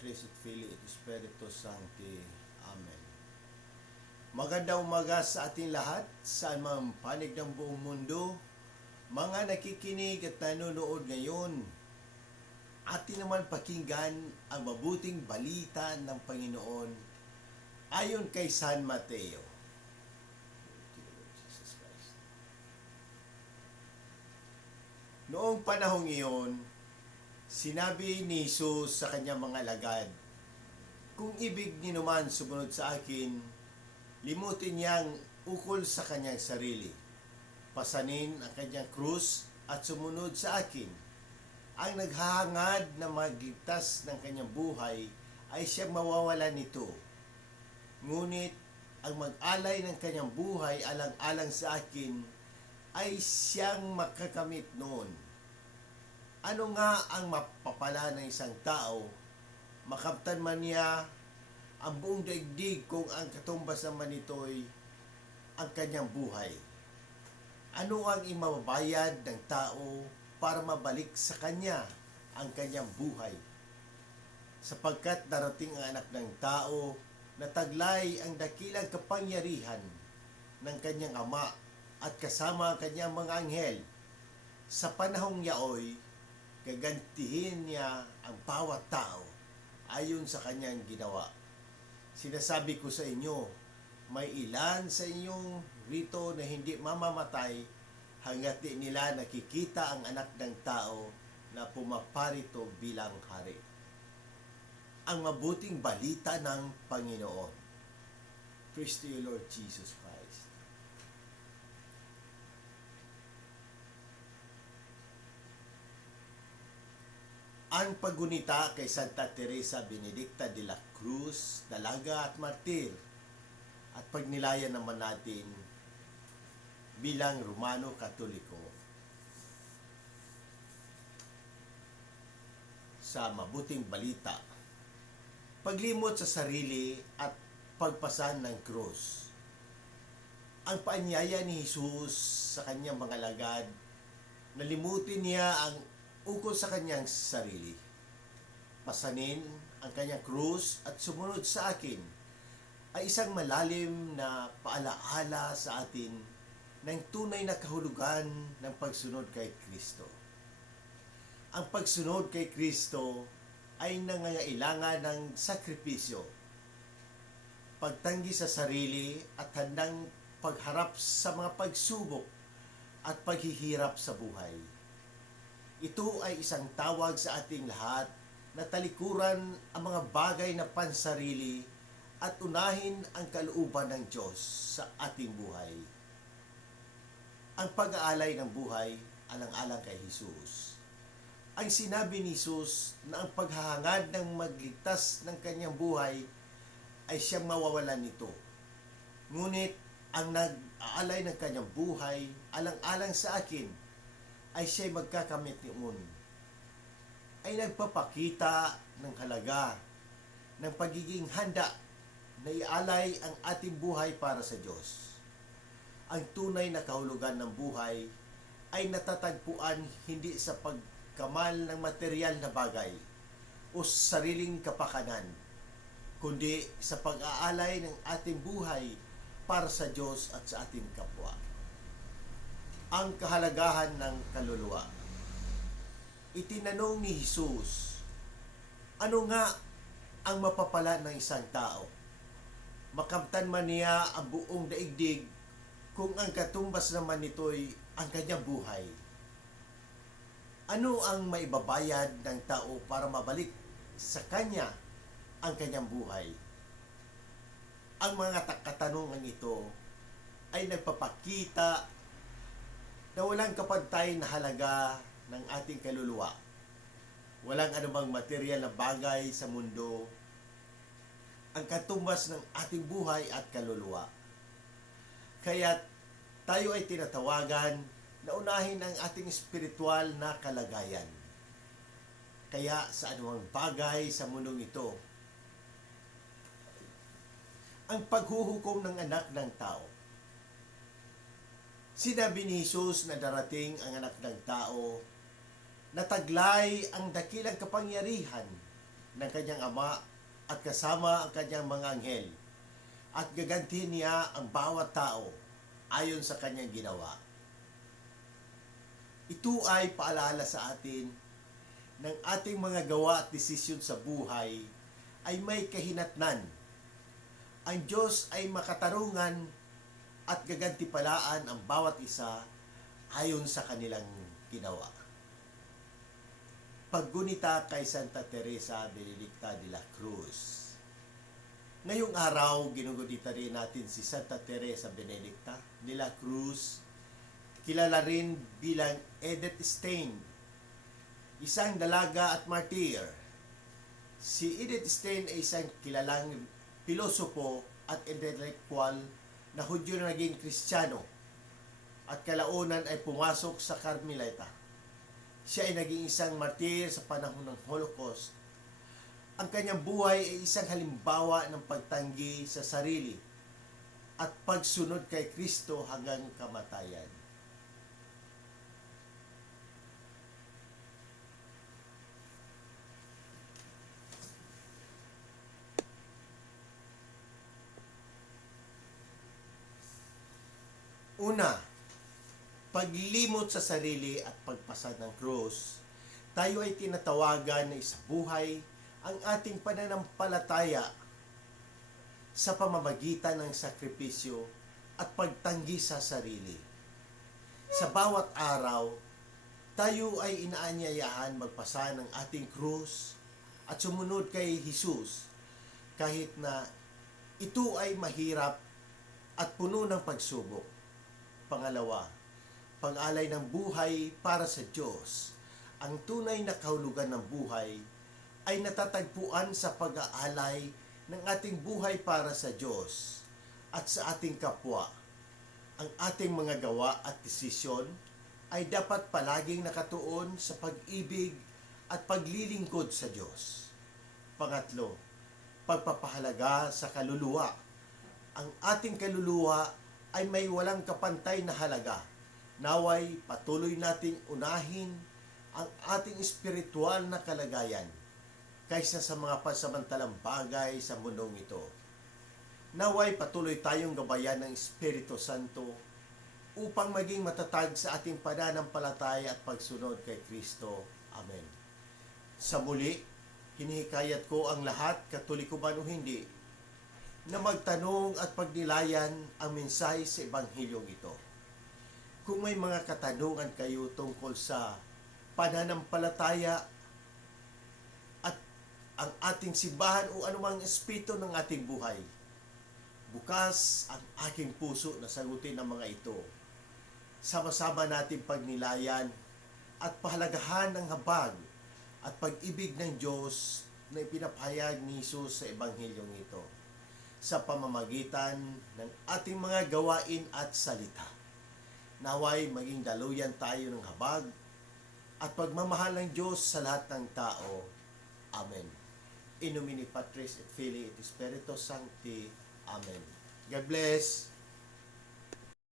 Et Filii et Spiritus Sancti. Amen. Magandang umaga sa ating lahat, saan man panig ng buong mundo, mga nakikinig at nanonood ngayon, atin naman pakinggan ang mabuting balita ng Panginoon ayon kay San Mateo. Noong panahong iyon, sinabi ni Jesus sa kanyang mga alagad, Kung ibig niyo naman sumunod sa akin, limutin niyang ukol sa kanyang sarili. Pasanin ang kanyang krus at sumunod sa akin. Ang naghahangad na magligtas ng kanyang buhay ay siyang mawawalan nito. Ngunit ang mag-alay ng kanyang buhay alang-alang sa akin ay siyang makakamit noon. Ano nga ang mapapala ng isang tao? Makaptan man niya ang buong daigdig kung ang katumbas naman nito'y ang kanyang buhay. Ano ang imababayad ng tao para mabalik sa kanya ang kanyang buhay? Sapagkat darating ang anak ng tao na taglay ang dakilang kapangyarihan ng kanyang ama at kasama ang kanyang mga anghel. Sa panahong yaoy, gagantihin niya ang bawat tao ayon sa kanyang ginawa. Sinasabi ko sa inyo, may ilan sa inyong rito na hindi mamamatay hanggat di nila nakikita ang anak ng tao na pumaparito bilang hari. Ang mabuting balita ng Panginoon. Praise to you, Lord Jesus Ang paggunita kay Santa Teresa Benedicta de la Cruz, dalaga at martir, at pagnilayan naman natin bilang Romano Katoliko sa mabuting balita. Paglimot sa sarili at pagpasan ng krus. Ang paanyaya ni Jesus sa kanyang mga lagad, nalimutin niya ang ukol sa kanyang sarili. Pasanin ang kanyang krus at sumunod sa akin ay isang malalim na paalaala sa atin ng tunay na kahulugan ng pagsunod kay Kristo. Ang pagsunod kay Kristo ay nangangailangan ng sakripisyo, pagtanggi sa sarili at handang pagharap sa mga pagsubok at paghihirap sa buhay. Ito ay isang tawag sa ating lahat na talikuran ang mga bagay na pansarili at unahin ang kalooban ng Diyos sa ating buhay. Ang pag-aalay ng buhay alang-alang kay Jesus. Ang sinabi ni Jesus na ang paghahangad ng magligtas ng kanyang buhay ay siyang mawawalan nito. Ngunit ang nag-aalay ng kanyang buhay alang-alang sa akin ay siya'y magkakamit noon. Ay nagpapakita ng halaga ng pagiging handa na ialay ang ating buhay para sa Diyos. Ang tunay na kahulugan ng buhay ay natatagpuan hindi sa pagkamal ng material na bagay o sariling kapakanan, kundi sa pag-aalay ng ating buhay para sa Diyos at sa ating kapwa. Ang kahalagahan ng kaluluwa. Itinanong ni Jesus, ano nga ang mapapala ng isang tao? Makamtan man niya ang buong daigdig kung ang katumbas naman nito'y ang kanyang buhay. Ano ang maibabayad ng tao para mabalik sa kanya ang kanyang buhay? Ang mga ta- katanungan ito ay nagpapakita na walang kapantay na halaga ng ating kaluluwa. Walang anumang material na bagay sa mundo ang katumbas ng ating buhay at kaluluwa. Kaya tayo ay tinatawagan na unahin ang ating espiritual na kalagayan. Kaya sa anumang bagay sa mundong ito, ang paghuhukom ng anak ng tao. Sinabi ni Jesus na darating ang anak ng tao na taglay ang dakilang kapangyarihan ng kanyang ama at kasama ang kanyang mga anghel at gagantihin niya ang bawat tao ayon sa kanyang ginawa. Ito ay paalala sa atin ng ating mga gawa at desisyon sa buhay ay may kahinatnan. Ang Diyos ay makatarungan at gagantipalaan ang bawat isa ayon sa kanilang ginawa. Paggunita kay Santa Teresa Benedicta de la Cruz. Ngayong araw, ginugunita rin natin si Santa Teresa Benedicta de la Cruz, kilala rin bilang Edith Stein, isang dalaga at martir. Si Edith Stein ay isang kilalang pilosopo at intellectual na Hudyo na naging Kristiyano at kalaunan ay pumasok sa Carmelita. Siya ay naging isang martir sa panahon ng Holocaust. Ang kanyang buhay ay isang halimbawa ng pagtanggi sa sarili at pagsunod kay Kristo hanggang kamatayan. Una, paglimot sa sarili at pagpasad ng krus, tayo ay tinatawagan na isabuhay ang ating pananampalataya sa pamamagitan ng sakripisyo at pagtanggi sa sarili. Sa bawat araw, tayo ay inaanyayahan magpasa ng ating krus at sumunod kay Jesus kahit na ito ay mahirap at puno ng pagsubok. Pangalawa, pag-alay ng buhay para sa Diyos. Ang tunay na kahulugan ng buhay ay natatagpuan sa pag-aalay ng ating buhay para sa Diyos at sa ating kapwa. Ang ating mga gawa at desisyon ay dapat palaging nakatuon sa pag-ibig at paglilingkod sa Diyos. Pangatlo, pagpapahalaga sa kaluluwa. Ang ating kaluluwa ay may walang kapantay na halaga. Naway patuloy nating unahin ang ating espiritual na kalagayan kaysa sa mga pansamantalang bagay sa mundong ito. Naway patuloy tayong gabayan ng Espiritu Santo upang maging matatag sa ating pananampalataya at pagsunod kay Kristo. Amen. Sa muli, hinihikayat ko ang lahat, katoliko man o hindi, na magtanong at pagnilayan ang mensahe sa Ebanghilyong ito. Kung may mga katanungan kayo tungkol sa pananampalataya at ang ating simbahan o anumang espiritu ng ating buhay, bukas ang aking puso na sagutin ang mga ito. Sama-sama natin pagnilayan at pahalagahan ng habag at pag-ibig ng Diyos na ipinapahayag ni Jesus sa Ebanghilyong ito sa pamamagitan ng ating mga gawain at salita. Naway maging daluyan tayo ng habag at pagmamahal ng Diyos sa lahat ng tao. Amen. In nomine Patris et Filii et Spiritus Sancti. Amen. God bless.